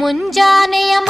ಮುಂಜಾನೆಯ